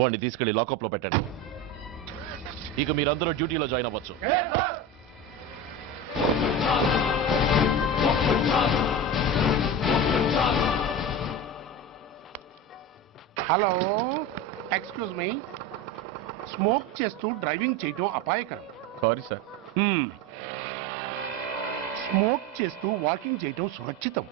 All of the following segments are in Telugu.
వాడిని తీసుకెళ్లి లాకప్ లో పెట్టండి. ఇక మీరందరూ డ్యూటీలో జాయిన్ అవ్వచ్చు. Hello, excuse me. స్మోక్ చేస్తూ డ్రైవింగ్ చేయటం అపాయకరం. Sorry sir. స్మోక్ చేస్తూ వాకింగ్ చేయటం సురక్షితం.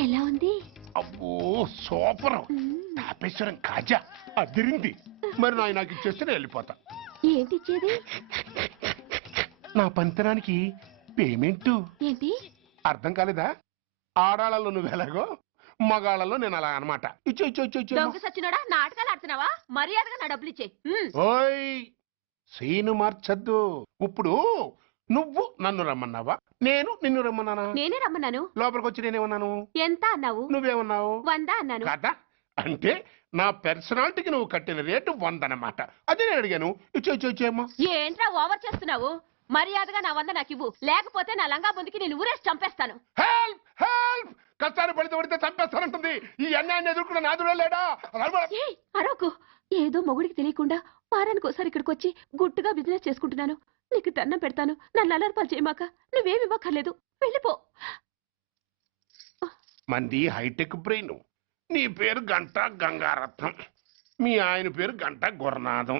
ఎలా ఉంది? అబ్బో సూపర్. తాపేశ్వరం కాజా అదిరింది. మరి నాకు ఇచ్చేస్తే నేను వెళ్ళిపోతా. ఏంటి ఇచ్చేది? నా పంతనానికి పేమెంట్. ఏంటి అర్థం కాలేదా? ఆడాళ్ళలో నువ్వు ఎలాగో, మగాళ్ళలో నేను అలా అనమాట. ఇచ్చో ఇచ్చో ఇచ్చో ఇచ్చో. దొంగ సచ్చినోడా, నాటకాలు ఆడుతున్నావా? మర్యాదగా నా డబ్బులు ఇచ్చే. ఓయ్ సీను మార్చద్దు. ఇప్పుడు నువ్వు నన్ను రమ్మన్నావా, నేను నిన్ను రమ్మన్నానా? నేనే రమ్మన్నాను. లోపలికి వచ్చి నేనేమన్నాను? ఎంత అన్నావు? నువ్వేమన్నావు? 100 అన్నాను. కదా, అంటే నా పర్సనాలిటీకి నువ్వు కట్టిన రేటు 100 అన్నమాట. అదే నేను అడిగాను. ఇచ్చో ఇచ్చో ఇచ్చేమ్మా. ఏంట్రా ఓవర్ చేస్తున్నావు? మర్యాదగా నా 100 నాకు ఇవ్వు, లేకపోతే నా లంగా బొందికి నేను ఊరేసి చంపేస్తాను. Help help. కష్టాలు పడితే చంపేస్తానంటుంది. ఈ అన్యాయాన్ని ఎదుర్కొన్న నాదుడే లేడా? అరవకు. ఏదో మొగుడికి తెలియకుండా వారానికి ఒకసారి ఇక్కడికి వచ్చి గుట్టుగా బిజినెస్ చేసుకుంటున్నాను. నీకు దండం పెడతాను, నన్ను అలర్పాలు చేయమాక. నువ్వేమి ఇవ్వక్కర్లేదు, వెళ్ళిపో. మంది హైటెక్ బ్రెయిన్. నీ పేరు గంట గంగారత్నం, మీ ఆయన పేరు గంట గురనాథం.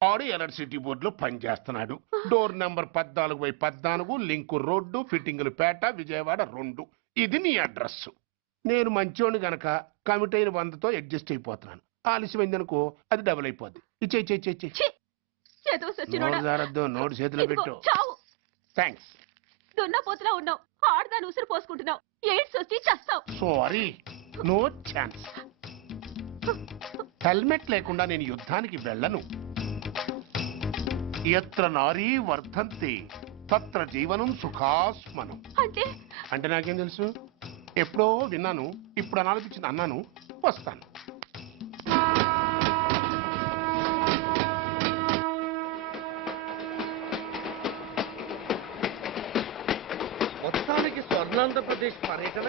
ఆడు ఎలక్ట్రిసిటీ బోర్డులో పనిచేస్తున్నాడు. డోర్ నెంబర్ 14/14, లింకు రోడ్డు, ఫిట్టింగులు పేట, విజయవాడ 2. ఇది నీ అడ్రస్. నేను మంచోని గనక కమిట్ అయిన 100తో అడ్జస్ట్ అయిపోతున్నాను. ఆలస్యమైందనుకో అది డబుల్ అయిపోద్ది. ఇచ్చే నోటు చేతిలో పెట్టు. థ్యాంక్స్. దున్నపోతులా ఉన్నావు, ఆడదాని ఉసురు పోసుకుంటున్నావు. ఎయిడ్స్ వచ్చి చస్తావు. Sorry, no chance. హెల్మెట్ లేకుండా నేను యుద్ధానికి వెళ్ళను. ఎత్ర నారీ వర్ధంతి తత్ర జీవనం సుఖాస్మనం. అంటే నాకేం తెలుసు? ఎప్పుడో విన్నాను, ఇప్పుడు అనాలనిపించింది అన్నాను. వస్తాను. మొత్తానికి స్వర్ణాంధ్రప్రదేశ్ పర్యటన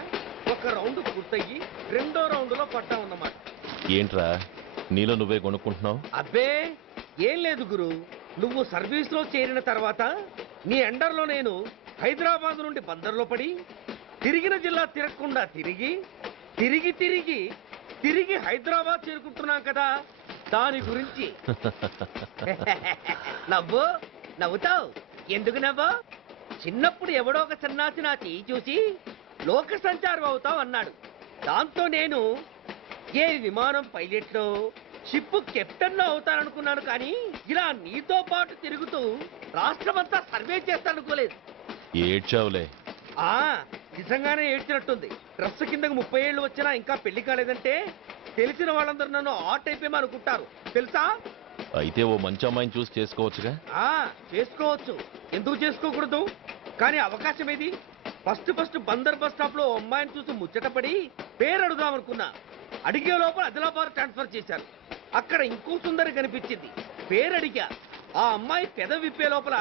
ఒక రౌండ్ పూర్తయ్యి 2వ రౌండ్లో పడ్డా ఉన్నమాట. ఏంట్రా నీలో నువ్వే కొనుక్కుంటున్నావు? అబ్బే ఏం లేదు గురు. నువ్వు సర్వీస్ లో చేరిన తర్వాత నీ అండర్లో నేను హైదరాబాద్ నుండి బందర్లో పడి తిరిగిన జిల్లా తిరగకుండా తిరిగి తిరిగి తిరిగి తిరిగి హైదరాబాద్ చేరుకుంటున్నాం కదా, దాని గురించి. నవ్వుతావు ఎందుకు నవ్వు? చిన్నప్పుడు ఎవడో ఒక సన్నాసి నా చెయ్యి చూసి లోక సంచారం అవుతావు అన్నాడు. దాంతో నేను ఏ విమానం పైలట్లో, షిప్ కెప్టెన్ అవుతాననుకున్నాను. కానీ ఇలా నీతో పాటు తిరుగుతూ రాష్ట్రమంతా సర్వే చేస్తానుకోలేదు. ఏడ్చావులే. నిజంగానే ఏడ్చినట్టుంది. డ్రెస్ కిందకు 30 ఏళ్ళు వచ్చినా ఇంకా పెళ్లి కాలేదంటే తెలిసిన వాళ్ళందరూ నన్ను ఆ టైప్ ఏమో అనుకుంటారు తెలుసా? అయితే ఓ మంచి అమ్మాయిని చూసి చేసుకోవచ్చుగా. చేసుకోవచ్చు, ఎందుకు చేసుకోకూడదు? కానీ అవకాశం ఏది? ఫస్ట్ బందర్ బస్ స్టాప్ లో అమ్మాయిని చూసి ముచ్చటపడి పేరు అడుగుదామనుకున్నా. అడిగే లోపల ఆదిలాబాద్ ట్రాన్స్ఫర్ చేశారు. అక్కడ ఇంకో సుందరి కనిపించింది. పేరు అడిగా. ఆ అమ్మాయి పెద విప్పే లోపల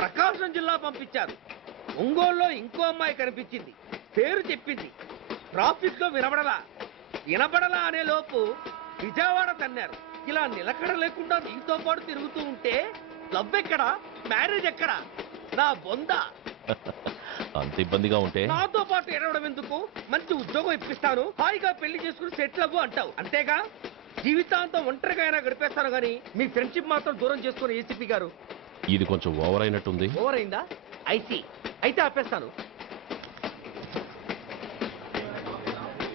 ప్రకాశం జిల్లా పంపించారు. ఒంగోలులో ఇంకో అమ్మాయి కనిపించింది. పేరు చెప్పింది. ట్రాఫిక్ లో వినబడలా అనే లోపు విజయవాడ తన్నారు. ఇలా నిలకడ లేకుండా నీతో పాటు తిరుగుతూ ఉంటే క్లబ్ ఎక్కడా, మ్యారేజ్ ఎక్కడా? నా బొంద. అంత ఇబ్బందిగా ఉంటే నాతో పాటు ఎడవడం ఎందుకు? మంచి ఉద్యోగం ఇప్పిస్తాను, హాయిగా పెళ్లి చేసుకుని సెటిల్ అవ్వు అంటావు అంతేగా. జీవితాంతం ఒంటరిగా అయినా గడిపేస్తాను గానీ మీ ఫ్రెండ్షిప్ మాత్రం దూరం చేసుకుని ఏసీపీ గారు. ఇది కొంచెం ఓవర్ అయినట్టుంది. ఓవర్ అయిందా? ఐసీ. అయితే ఆపేస్తాను.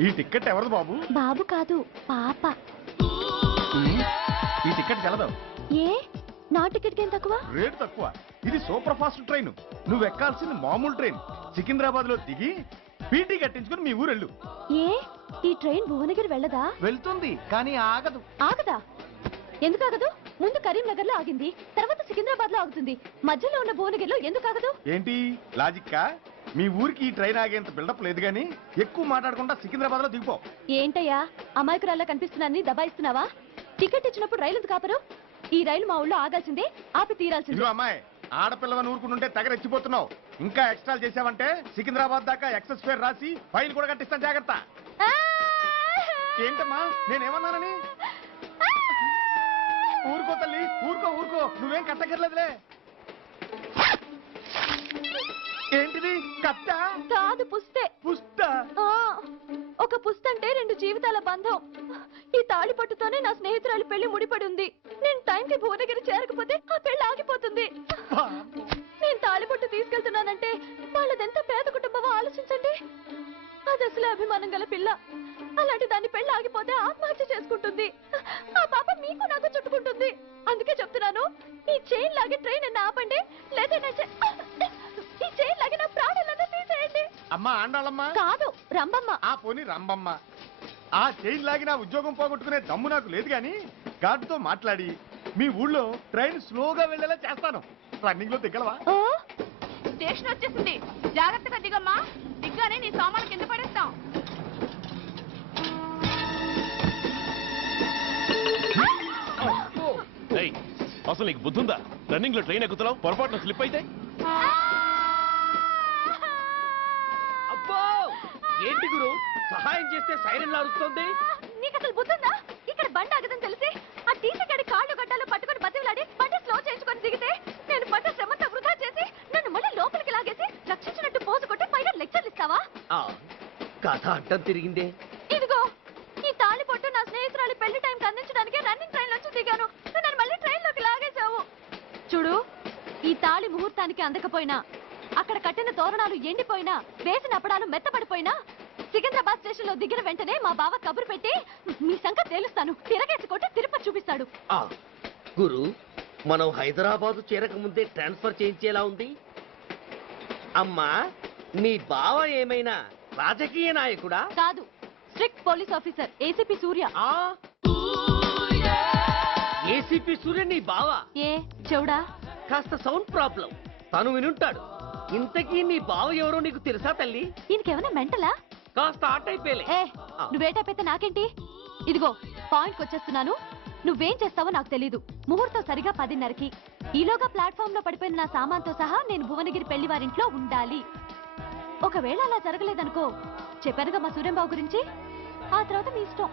ఈ టికెట్ ఎవరిది బాబు? బాబు కాదు, పాప. ఈ టికెట్ గలదు. ఏ నా టికెట్ ఏం తక్కువ? రేటు తక్కువ. ఇది సూపర్ ఫాస్ట్ ట్రైన్. నువ్వు ఎక్కాల్సింది మామూలు ట్రైన్. సికింద్రాబాద్ లో దిగి పీటీ కట్టించుకుని మీ ఊరెళ్ళు. ఏ ఈ ట్రైన్ భువనగిరి వెళ్ళదా? వెళ్తుంది కానీ ఆగదు. ఆగదా? ఎందుకు ఆగదు? ముందు కరీంనగర్ లో ఆగింది, తర్వాత సికింద్రాబాద్ లో ఆగుతుంది. మధ్యలో ఉన్న భువనగిరిలో ఎందుకు ఆగదు? ఏంటి లాజిక్కా? మీ ఊరికి ఈ ట్రైన్ ఆగేంత బిల్డప్ లేదు గానీ ఎక్కువ మాట్లాడకుండా సికింద్రాబాద్ లో దిగిపో. ఏంటయ్యా అమాయకురాల్లా కనిపిస్తున్నానని దబాయిస్తున్నావా? టికెట్ ఇచ్చినప్పుడు రైలు ఎందుకు ఆపరు? ఈ రైలు మా ఊళ్ళో ఆగాల్సిందే, ఆపి తీరాల్సిందే. ఇదిగో అమ్మాయి, ఆడపిల్లగా ఊరుకుంటుంటే తెగరెచ్చిపోతున్నావు. ఇంకా ఎక్స్ట్రాలు చేసావంటే సికింద్రాబాద్ దాకా ఎక్సెస్ ఫేర్ రాసి ఫైన్ కూడా కట్టిస్తాను, జాగ్రత్త. ఆ! ఏంటమ్మా నేనేమన్నానని? ఊరుకో తల్లి, ఊరుకో ఊరుకో, నువ్వేం కట్టగర్లేదులే. ఏంటిది కట్ట? కాదు పుస్తే. పుష్ట? ఆ, ఒక పుస్తంటే 2 జీవితాల బంధం. ఈ తాళి పట్టుతోనే నా స్నేహితురాలి పెళ్లి ముడిపడి ఉంది. నేను టైంకి భువనగిరి చేరకపోతే ఆ పెళ్లి ఆగిపోతుంది. నేను తాళిబొట్టు తీసుకెళ్తున్నానంటే వాళ్ళదెంత పేద కుటుంబమో ఆలోచించండి. అది అసలు అభిమానం గల పిల్ల. అలాంటి దాని పెళ్లి ఆగిపోతే ఆత్మహత్య చేసుకుంటుంది. ఆ పాప మీకు నాకు చుట్టుకుంటుంది. అందుకే చెప్తున్నాను, ఈ చైన్ లాగే ట్రైన్ అన్న ఆపండి, లేదా ఈ చైన్ లాగే నా ప్రాణాలన్నా తీసేయండి. అమ్మా ఆండాళమ్మ కాదు రంబమ్మ. ఆ పోని రంబమ్మ. ఆ చైన్ లాగి నా ఉద్యోగం పోగొట్టుకునే దమ్ము నాకు లేదు గాని గార్డుతో మాట్లాడి మీ ఊళ్ళో ట్రైన్ స్లోగా వెళ్ళేలా చేస్తాను. రన్నింగ్ లో దిగలవా? స్టేషన్ వచ్చేసింది, జాగ్రత్తగా దిగమ్మా. దిగ్గానే నీ సామాన్లు కింద పడేస్తాం. ఏయ్, అసలు నీకు బుద్ధుందా? రన్నింగ్ లో ట్రైన్ ఎక్కుతున్నావు, పొరపాటున స్లిప్ అయితే? అబ్బో ఏంటి గురు, సహాయం చేస్తే సైరన్ అరుస్తుంది. నీకు అసలు బుద్ధుందా? ఇక్కడ బండి ఆగదని తెలిసి ఆ టీసీగాడి కాళ్ళు గడ్డాలు పట్టుకొని బతిలాడి బండి స్లో చేసుకొని దిగితే నేను పడ్డ శ్రమంతా వృధా చేసి నన్ను మళ్ళీ లోపలికి లాగేసి రక్షించినట్టు పోసు కొట్టి పైగా లెక్చర్లు ఇస్తావా? కథ అడ్డం తిరిగిందే. ఇదిగో ఈ తాళి పొట్టు నా స్నేహితురాలి పెళ్లి టైంకి అందించడానికి రన్నింగ్ ట్రైన్ నుంచి దిగాను. నన్ను మళ్ళీ ట్రైన్ లోకి లాగేశావు. చూడు, ఈ తాళి ముహూర్తానికి అందకపోయినా, అక్కడ కట్టిన తోరణాలు ఎండిపోయినా, వేసిన అప్పడాలు మెత్తపడిపోయినా, సికింద్రాబాద్ స్టేషన్ లో దిగిన వెంటనే మా బావ కబురు పెట్టి మీ సంగతి తేలుస్తాను, తిరగేసి కొట్టి తిరుపతి చూపిస్తాడు. గురు, మనం హైదరాబాద్ చేరక ముందే ట్రాన్స్ఫర్ చేయించేలా ఉంది. అమ్మా, నీ బావ ఏమైనా రాజకీయ నాయకుడా? కాదు, స్ట్రిక్ట్ పోలీస్ ఆఫీసర్, ఏసీపీ సూర్య. ఏసీపీ సూర్య నీ బావ? ఏ చెవుడా? కాస్త సౌండ్ ప్రాబ్లం, తను వినుంటాడు. ఇంతకీ నీ బావ ఎవరో నీకు తెలుసా తల్లి? ఈయనకేమైనా మెంటలా? కాస్త ఆటైపోయలే. ఏ నువ్వేటైపోతే నాకేంటి? ఇదిగో పాయింట్కి వచ్చేస్తున్నాను. నువ్వేం చేస్తావో నాకు తెలీదు. ముహూర్తం సరిగా 10:30కి. ఈలోగా ప్లాట్ఫామ్ లో పడిపోయిన నా సామాన్తో సహా నేను భువనగిరి పెళ్లి వారింట్లో ఉండాలి. ఒకవేళ అలా జరగలేదనుకో, చెప్పానుగా మా సూర్యంబాబు గురించి, ఆ తర్వాత మీ ఇష్టం.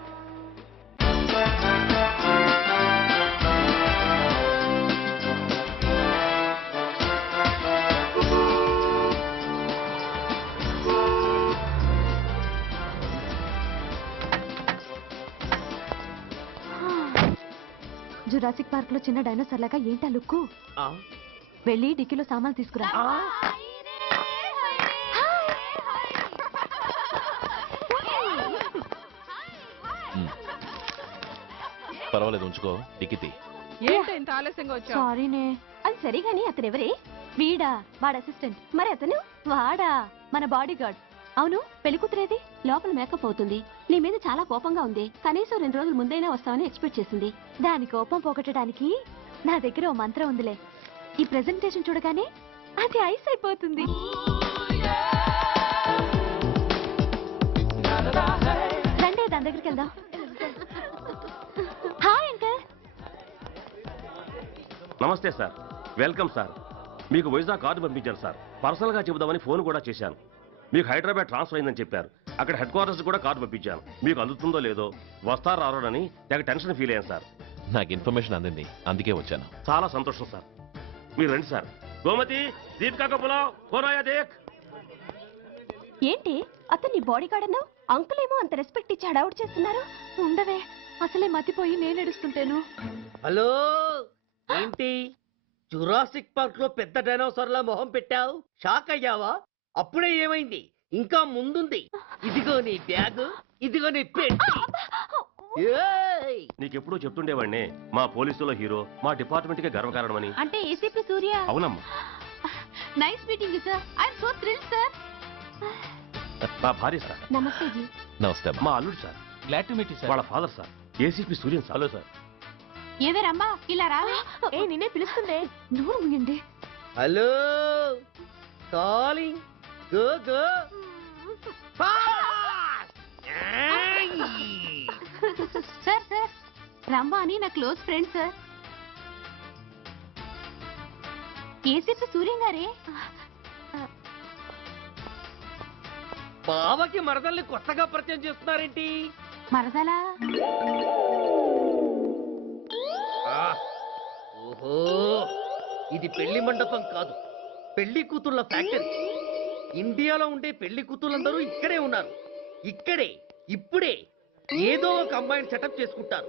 జురాసిక్ పార్క్ లో చిన్న డైనోసార్ లాగా ఏంటా లుక్కు? వెళ్ళి డిక్కీలో సామాన్లు తీసుకురా. పర్వాలేదు, ఉంచుకో. టికెట్ ఏంటో ఇంత ఆలస్యంగా వచ్చావు? సారీనే. అది సరిగాని అతను ఎవరే? వీడా, వాడు అసిస్టెంట్. మరి అతను? వాడా, మన బాడీ గార్డ్. అవును, పెళ్లి కూతురేది? లోపల మేకప్ అవుతుంది. నీ మీద చాలా కోపంగా ఉంది. కనీసం 2 రోజుల ముందైనా వస్తామని ఎక్స్పెక్ట్ చేసింది. దాని కోపం పోగొట్టడానికి నా దగ్గర ఓ మంత్రం ఉందిలే. ఈ ప్రెజెంటేషన్ చూడగానే అది ఐస్ అయిపోతుంది. రండి, దాని దగ్గరికి వెళ్దాం. Hi uncle. నమస్తే సార్, వెల్కమ్ సార్. మీకు వైజాగ్ కార్డు పంపించాను సార్. పర్సనల్గా చెబుదామని ఫోన్ కూడా చేశాను. మీకు హైదరాబాద్ ట్రాన్స్ఫర్ అయిందని చెప్పారు. అక్కడ హెడ్ క్వార్టర్స్ కూడా కార్డు పంపించాను. మీకు అందుతుందో లేదో, వస్తారో రారోనని తెగ టెన్షన్ ఫీల్ అయ్యాను సార్. నాకు ఇన్ఫర్మేషన్ అందింది, అందుకే వచ్చాను. చాలా సంతోషం సార్. మీరు రండి సార్. గోమతి, దీపికా కపులావ్, కోనాయా దేక్. ఏంటి అతను నీ బాడీ గార్డ్ అన్నావు? అంకుల్ ఏమో అంత రెస్పెక్ట్ ఇచ్చి హడావుడు చేస్తున్నారు. ఉండవే, అసలే మతిపోయి నేను ఎడుస్తుంటాను. హలో, ఏంటి జురాసిక్ పార్క్ లో పెద్ద డైనోసార్ లా మొహం పెట్టావు? షాక్ అయ్యావా? అప్పుడే ఏమైంది? ఇంకా ముందుంది. ఇదిగో నీ బ్యాగ్, ఇదిగో నీ పెట్టి. నీకెప్పుడూ చెప్తుండేవాడిని, మా పోలీసులో హీరో, మా డిపార్ట్మెంట్ కే గర్వకారణమని. అంటే ఏసీపీ సూర్య. అవునమ్మా. Nice meeting sir. I am so thrilled sir. మా భార్య సార్. నమస్తే జీ. నమస్తే. మా అల్లుడు sir. Glad to meet you sir. వాళ్ళ father sir, ACP Suryan sir. Hello sir. ఏవే రమ్మా ఇలా రావే. ఏ నిన్నే పిలుస్తుందే. నోరు మూయండి. Hello calling go go sir sir రమ్మా అని నా close friend sir. ACP Suryam గారే. బావకి మరదల్ని కొత్తగా పరిచయం చేస్తున్నారేంటి? మరదలా? ఓహో, ఇది పెళ్లి మండపం కాదు, పెళ్లి కూతుళ్ళ ఫ్యాక్టరీ. ఇండియాలో ఉండే పెళ్లి కూతుళ్ళందరూ ఇక్కడే ఉన్నారు. ఇక్కడే ఇప్పుడే ఏదో ఒక అమ్మాయిని సెటప్ చేసుకుంటారు.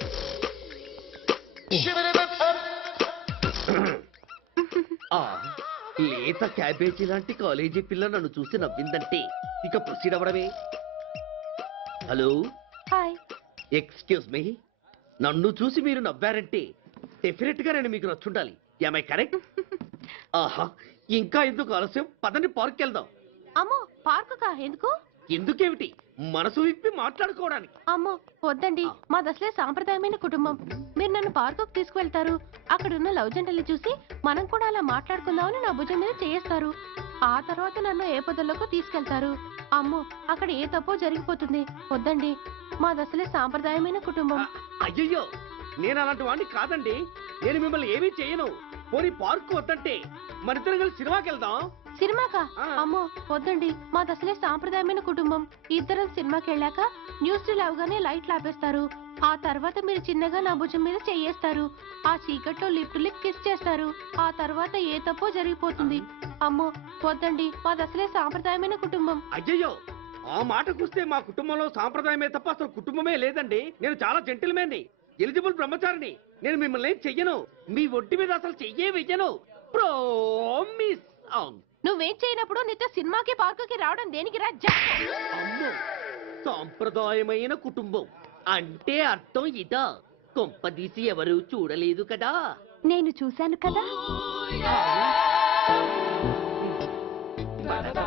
ఆ, లేత క్యాబేజీ లాంటి కాలేజీ పిల్ల నన్ను చూసి నవ్విందంటే ఇక ప్రొసీడ్ అవ్వడమే. Hello, hi. ఎక్స్క్యూజ్ మీ, నన్ను చూసి మీరు నవ్వారంటే డెఫినెట్ గా నేను మీకు నచ్చుండాలి. I correct? ఆహా, ఇంకా ఎందుకు ఆలస్యం? పదండి పార్క్ వెళ్దాం. అమ్మో పార్కుకా? ఎందుకు? ఎందుకేమిటి, మనసు విప్పి మాట్లాడుకోవడానికి. అమ్మో వద్దండి, మాది అసలే సాంప్రదాయమైన కుటుంబం. మీరు నన్ను పార్కుకు తీసుకువెళ్తారు, అక్కడున్న లవ్ జంటల్ని చూసి మనం కూడా అలా మాట్లాడుకుందామని నా భుజం మీద చేస్తారు. ఆ తర్వాత నన్ను ఏ పొదల్లోకి తీసుకెళ్తారు. అమ్మో అక్కడ ఏ తప్పో జరిగిపోతుంది. వద్దండి, మాది అసలే సాంప్రదాయమైన కుటుంబం. అయ్యయ్యో, నేను అలాంటి వాడిని కాదండి. నేను మిమ్మల్ని ఏమీ చేయను. పోనీ పార్క్ వద్దంటే మరిద్దరం కలిసి సినిమాకి వెళ్దాం. సినిమాకా? అమ్మో వద్దండి, మాది అసలే సాంప్రదాయమైన కుటుంబం. ఇద్దరం సినిమాకి వెళ్ళాక న్యూస్ అవగానే లైట్లు ఆపేస్తారు. ఆ తర్వాత మీరు చిన్నగా నా భుజం మీద చెయ్యేస్తారు. ఆ చీకట్లో లిప్ టు లిప్ కిస్ చేస్తారు. ఆ తర్వాత ఏ తప్పో జరిగిపోతుంది. అమ్మో వద్దండి, మాది అసలే సాంప్రదాయమైన కుటుంబం. అయ్యయ్యో, ఆ మాటకొస్తే మా కుటుంబంలో సాంప్రదాయమే తప్ప అసలు కుటుంబమే లేదండి. నేను చాలా జెంటిల్మెన్ని, ఎలిజిబుల్ బ్రహ్మచారిని. నేను మిమ్మల్ని ఏం చెయ్యను. మీ ఒంటి మీద అసలు చెయ్యే వెయ్యను. ప్రామిస్. నువ్వేం చేయనప్పుడు నీతో సినిమాకి పార్కుకి రావడం దేనికి రా? అమ్మో, సాంప్రదాయమైన కుటుంబం అంటే అర్థం ఇదా? కొంపదీసి ఎవరు చూడలేదు కదా? నేను చూశాను కదా.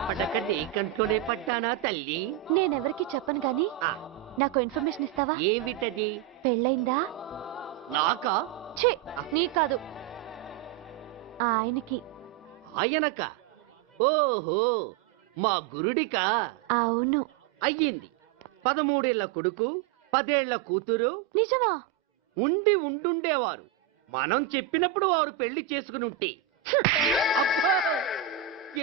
పడక నీ కంట్లోనే పడ్డానా తల్లి? నేనెవరికి చెప్పను గాని ఆ, నాకు ఇన్ఫర్మేషన్ ఇస్తావా? ఏమిటది? పెళ్ళైందా? నాకా? ఛీ, నీ కాదు, ఆయనకి. ఆయనక? ఓహో, మా గురుడికా? అవును. అయ్యింది. 13 ఏళ్ల కొడుకు, 10 ఏళ్ల కూతురు నిజమా? ఉండుండేవారు. మనం చెప్పినప్పుడు వారు పెళ్లి చేసుకుని ఉంటే. అబ్బా!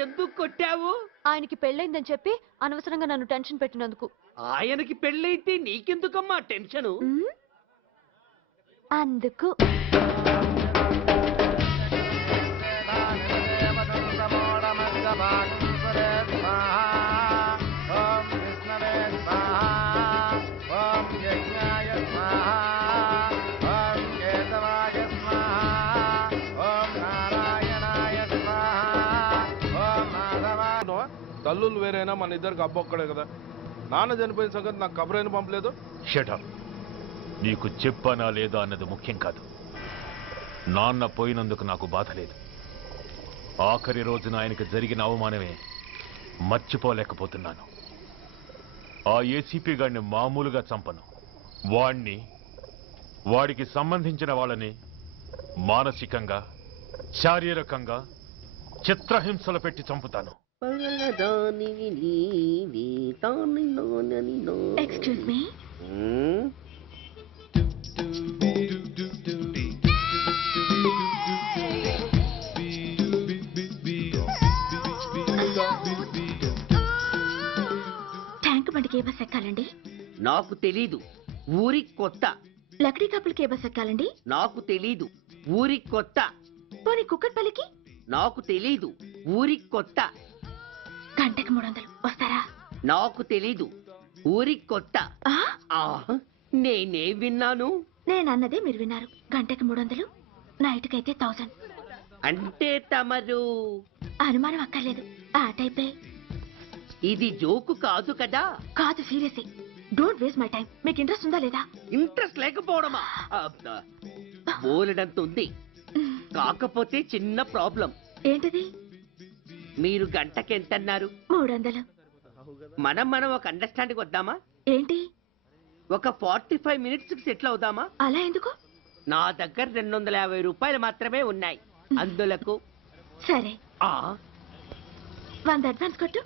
ఎందుకు కొట్టావు? ఆయనకి పెళ్ళైందని చెప్పి అనవసరంగా నన్ను టెన్షన్ పెట్టినందుకు. ఆయనకి పెళ్ళైతే నీకెందుకమ్మా టెన్షను? ఉమ్, అందుకు. తల్లులు వేరైనా మన ఇద్దరికి అబ్బొక్కడే కదా. నాన్న చనిపోయిన సంగతి నాకు కబురైన పంపలేదు. షటప్. నీకు చెప్పనా లేదా అన్నది ముఖ్యం కాదు. నాన్న పోయినందుకు నాకు బాధ లేదు. ఆఖరి రోజున ఆయనకి జరిగిన అవమానమే మర్చిపోలేకపోతున్నాను. ఆ ఏసీపీ గాడిని మామూలుగా చంపను. వాడికి సంబంధించిన వాళ్ళని మానసికంగా, శారీరకంగా చిత్రహింసలు పెట్టి చంపుతాను. Excuse me. ట్యాంక్ బండికి ఏ బస్ ఎక్కాలండి? నాకు తెలీదు, ఊరి కొత్త. లక్డీ కప్పులకి ఏ బస్ ఎక్కాలండి? నాకు తెలీదు, ఊరి కొత్త. పోనీ కుక్కట్పల్లికి? నాకు తెలీదు, ఊరి కొత్త. గంటకి 300 వస్తారా? నాకు తెలీదు, ఊరి కొత్త. ఆ? నేనే విన్నాను. నేనన్నదే మీరు విన్నారు. గంటకి 300, నైట్కైతే 1000. అంటే తమరు? అనుమానం అక్కర్లేదు, ఆ టైపే. ఇది జోకు కాదు కదా? కాదు, serious. Don't waste my time. మీకు ఇంట్రెస్ట్ ఉందా లేదా? ఇంట్రెస్ట్ లేకపోవడమా? బోలెడంత ఉంది. కాకపోతే చిన్న ప్రాబ్లం. ఏంటిది? మీరు గంటకి ఎంత అన్నారు? 300. మనం ఒక అండర్స్టాండింగ్ వద్దామా? ఏంటి? ఒక 45 మినిట్స్ సెటిల్ అవుదామా? అలా ఎందుకు? నా దగ్గర 250 రూపాయలు మాత్రమే ఉన్నాయి. అందులకు సరే ఆ 100 అడ్వాన్స్ కొట్టు.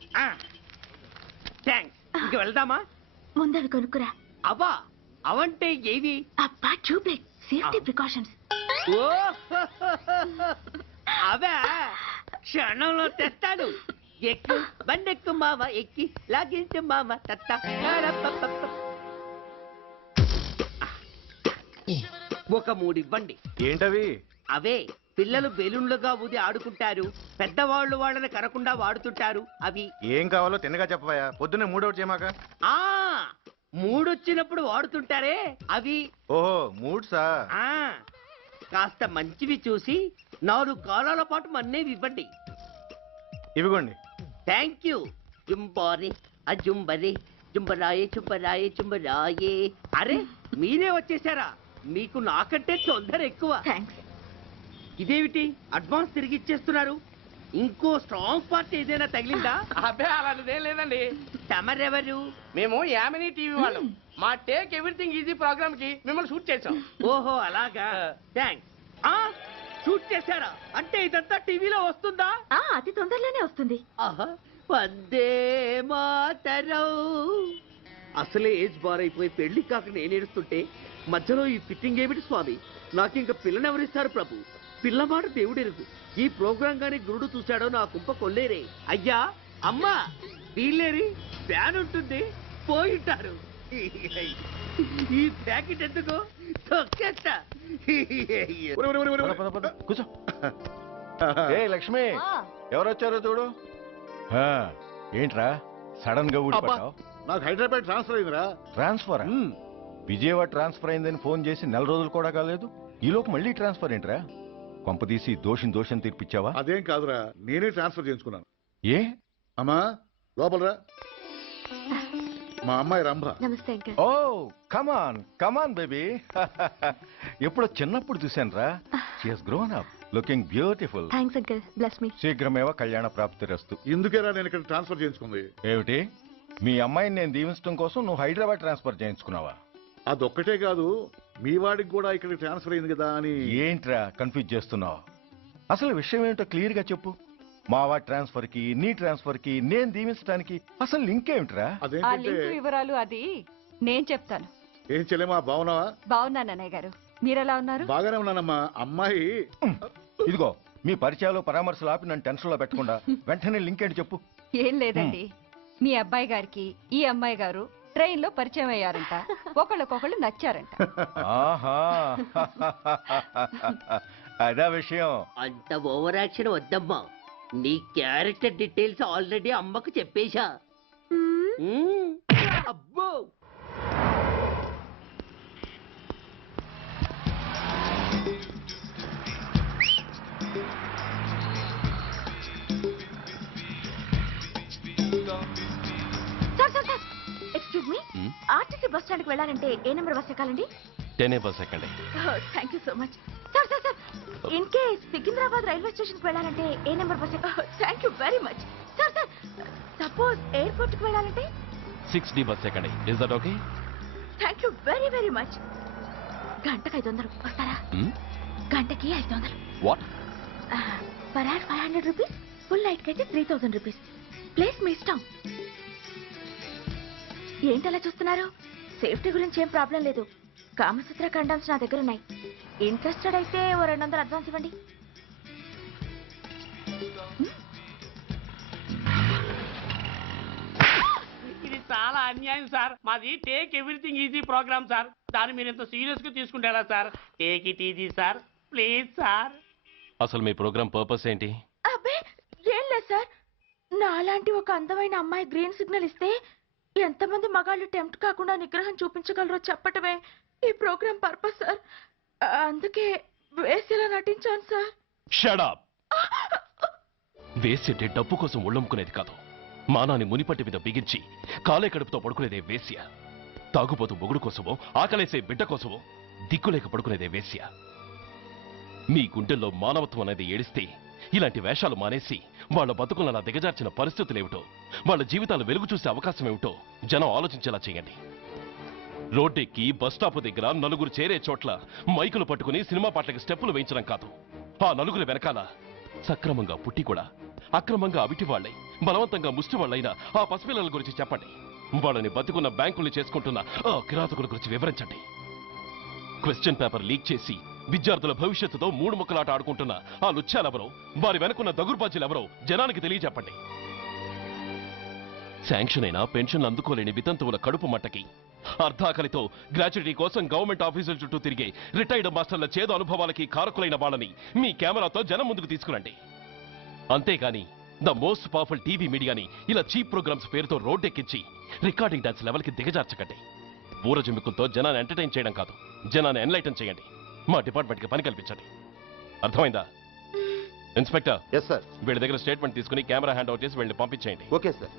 థ్యాంక్స్. ఇంక వెళ్దామా? ముందవి కొనుక్కురా. అబ్బా అవంటే ఏవి? అబ్బా ట్యూబ్లైట్, సేఫ్టీ ప్రికాషన్స్. ఓ అవే క్షణంలో తెస్తాను. ఎక్కు బండెక్కు మామ, ఎక్కి లాగించు మామ తత్త. ఒక 3 ఇవ్వండి. ఏంటవి? అవే పిల్లలు బెలూన్లుగా ఊది ఆడుకుంటారు, పెద్దవాళ్ళు వాళ్ళని కరకుండా వాడుతుంటారు. అవి ఏం కావాలో తిన్నగా చెప్పవయ్యా, పొద్దున్నే మూడోటి చేయమాక. ఆ మూడొచ్చినప్పుడు వాడుతుంటారే అవి. ఓహో మూడ్సా? ఆ కాస్త మంచివి చూసి 4 కాలాల పాటు మన్నేవి ఇవ్వండి. ఇవిగోండి. Thank you. జుంబారే అజుంబరే జుంబరాయే చుంబరాయే చుంబరాయే. అరే మీరే వచ్చేసారా? మీకు నాకంటే తొందర ఎక్కువ. థ్యాంక్స్. ఇదేమిటి అడ్వాన్స్ తిరిగి ఇచ్చేస్తున్నారు? ఇంకో స్ట్రాంగ్ పార్టీ ఏదైనా తగిలిందా? అబ్బే అలాంటిదేం లేదండి. తమరెవరు? మేము యామినీ టీవీ వాళ్ళం. మా టేక్ ఎవ్రీథింగ్ ఈజీ ప్రోగ్రామ్ కి మిమ్మల్ని షూట్ చేసాం. ఓహో అలాగా. థ్యాంక్స్. షూట్ చేశారా? అంటే ఇదంతా టీవీలో వస్తుందా? అతి తొందరలోనే వస్తుంది. ఆహా వందే మాతరం. అసలే ఏజ్ బార్ అయిపోయి పెళ్లి కాక నేనేడుస్తుంటే మధ్యలో ఈ ఫిట్టింగ్ ఏమిటి స్వామి? నాకింక పిల్లనెవరిస్తారు ప్రభు? పిల్లమాట దేవుడెరుగు. ఈ ప్రోగ్రాం గాని గురుడు చూశాడో నా కుంప కొల్లేరే. అయ్యా అమ్మా వీళ్ళేరి ఫ్యాన్ ఉంటుంది పోయింటారు. ఈ ప్యాకెట్ ఎందుకు తొక్కేస్తా. కూర్చో. ఏ లక్ష్మి, ఎవరొచ్చారో చూడు. ఏంట్రా సడన్ గా ఊడిపడ్డావు? నాకు హైదరాబాద్ ట్రాన్స్ఫర్ అయిందిరా. ట్రాన్స్ఫర్? విజయవాడ ట్రాన్స్ఫర్ అయిందని ఫోన్ చేసి 4 రోజులు కూడా కాలేదు. ఈలోపు మళ్ళీ ట్రాన్స్ఫర్ ఏంట్రా? కొంపదీసి దోషం తీర్పిచ్చావా? అదేం కాదురా, నేనే ట్రాన్స్ఫర్ చేయించుకున్నాను. ఏ? అమ్మా లోపలరా. మా అమ్మాయి రంభ. నమస్తే అంకల్. ఓ కమాన్ కమాన్ బేబీ. ఎప్పుడో చిన్నప్పుడు చూశాను రా. She has grown up, looking beautiful. Thanks uncle, bless me. శీఘ్రమేవ కళ్యాణ ప్రాప్తిరస్తు. ఇందుకేరా నేను ఇక్కడ ట్రాన్స్ఫర్ చేయించుకుంది. ఏమిటి? మీ అమ్మాయిని నేను దీవించడం కోసం నువ్వు హైదరాబాద్ ట్రాన్స్ఫర్ చేయించుకున్నావా? అదొక్కటే కాదు, మీ వాడికి కూడా ఇక్కడ ట్రాన్స్ఫర్ అయింది కదా అని. ఏంట్రా కన్ఫ్యూజ్ చేస్తున్నావు? అసలు విషయం ఏంటో క్లియర్ గా చెప్పు. మా వాడి ట్రాన్స్ఫర్ కి నీ ట్రాన్స్ఫర్ కి నేను దీవించడానికి అసలు లింక్ ఏమిట్రా? అదేంటంటే వివరాలు అది నేను చెప్తాను. ఏం చెల్లెమా బాగున్నావా? బాగున్నాను అన్నయ్య గారు, మీరెలా ఉన్నారు? బాగానే ఉన్నానమ్మా. అమ్మాయి ఇదిగో మీ పరిచయాలు పరామర్శలు ఆపి నన్ను టెన్షన్ లో పెట్టకుండా వెంటనే లింక్ ఏంటి చెప్పు. ఏం లేదండి, మీ అబ్బాయి గారికి ఈ అమ్మాయి గారు ట్రైన్ లో పరిచయం అయ్యారంట, ఒకళ్ళకొకళ్ళు నచ్చారంట. ఆహా అదా విషయం. అంత ఓవర్ యాక్షన్ వద్దమ్మా. నీ క్యారెక్టర్ డీటెయిల్స్ ఆల్రెడీ అమ్మకు చెప్పేశా. అబ్బో excuse me, RTC bus stand కి వెళ్ళాలంటే ఏ నెంబర్ బస్ ఎక్కాలండి? 10 బస్ ఎక్కండి. Thank you so much. Sir sir sir, in case Secunderabad railway station కి వెళ్ళాలంటే ఏ నెంబర్ బస్ ఎక్కాలి? Thank you very much. Sir sir, suppose airport కి వెళ్ళాలంటే 6D బస్ ఎక్కండి. Is that okay? Thank you very very much. గంటకి 500 వస్తారా? గంటకి 500. What? Per hour 500 rupees, full night కి అయితే 3000 రూపీస్. ప్లేస్ మీ ఇష్టం. ఏంటలా చూస్తున్నారు? సేఫ్టీ గురించి ఏం ప్రాబ్లం లేదు. కామసూత్ర కండమ్స్ నా దగ్గర ఉన్నాయి. ఇంట్రెస్టెడ్ అయితే ఓ 200 అడ్వాన్స్ ఇవ్వండి. ఇది చాలా అన్యాయం సార్. మాది take everything easy programme sir. దాన్ని మీరు ఇంత సీరియస్ గా తీసుకుంటారా sir? Take it easy sir, please sir. అసలు మీ ప్రోగ్రామ్ పర్పస్ ఏంటి? అబ్బే ఏం లేదు సార్, నాలాంటి ఒక అందమైన అమ్మాయి గ్రీన్ సిగ్నల్ ఇస్తే ఎంతమంది మగాళ్ళు టెంప్ట్ కాకుండా నిగ్రహం చూపించగలరో చెప్పటమే ఈ ప్రోగ్రామ్ పర్పస్ సార్. అందుకే వేసేలా నటించాను సార్. Shut up. వేసేటే డబ్బు కోసం ఒళ్ళమ్ముకునేది కాదు. మానాన్ని మునిపట్టి మీద బిగించి కాలే కడుపుతో పడుకునేదే వేశ్య. తాగుపోతూ మొగుడు కోసమో ఆకలేసే బిడ్డ కోసమో దిక్కులేక పడుకునేదే వేశ్య. మీ గుండెల్లో మానవత్వం అనేది ఏడిస్తే ఇలాంటి వేషాలు మానేసి వాళ్ళ బతుకులను అలా దిగజార్చిన పరిస్థితులేమిటో, వాళ్ళ జీవితాలు వెలుగు చూసే అవకాశం ఏమిటో జనం ఆలోచించేలా చేయండి. రోడ్డెక్కి బస్ స్టాప్ దగ్గర నలుగురు చేరే చోట్ల మైకులు పట్టుకుని సినిమా పాటలకి స్టెప్పులు వేయించడం కాదు. ఆ నలుగురు వెనకాల సక్రమంగా పుట్టి కూడా అక్రమంగా అవిటి వాళ్ళై బలవంతంగా ముష్టి వాళ్ళైన ఆ పసిపిల్లల గురించి చెప్పండి. వాళ్ళని బతికున్న బ్యాంకుల్ని చేసుకుంటున్న ఆ కిరాతకుల గురించి వివరించండి. క్వశ్చన్ పేపర్ లీక్ చేసి విద్యార్థుల భవిష్యత్తుతో మూడు ముక్కలాట ఆడుకుంటున్న ఆ లుచ్చాలెవరో, వారి వెనకున్న దగుర్బాజీలెవరో జనానికి తెలియజెప్పండి. శాంక్షన్ అయినా పెన్షన్లు అందుకోలేని వితంతువుల కడుపు మట్టకి, అర్ధాకలితో గ్రాట్యుటీ కోసం గవర్నమెంట్ ఆఫీసుల చుట్టూ తిరిగే రిటైర్డ్ మాస్టర్ల చేదు అనుభవాలకి కారకులైన వాళ్ళని మీ కెమెరాతో జనం ముందుకు తీసుకురండి. అంతేగాని ద మోస్ట్ పవర్ఫుల్ టీవీ మీడియాని ఇలా చీప్ ప్రోగ్రామ్స్ పేరుతో రోడ్డెక్కించి రికార్డింగ్ డాన్స్ లెవెల్కి దిగజార్చకండి. ఊరజుమ్మికులతో జనాన్ని ఎంటర్టైన్ చేయడం కాదు, జనాన్ని ఎన్లైటన్ చేయండి. మా డిపార్ట్మెంట్కి పని కల్పించండి. అర్థమైందా? ఇన్స్పెక్టర్. Yes sir. వీళ్ళ దగ్గర స్టేట్మెంట్ తీసుకుని కెమెరా హ్యాండ్ అవుట్ చేసి వీళ్ళని పంపించేయండి. Okay sir.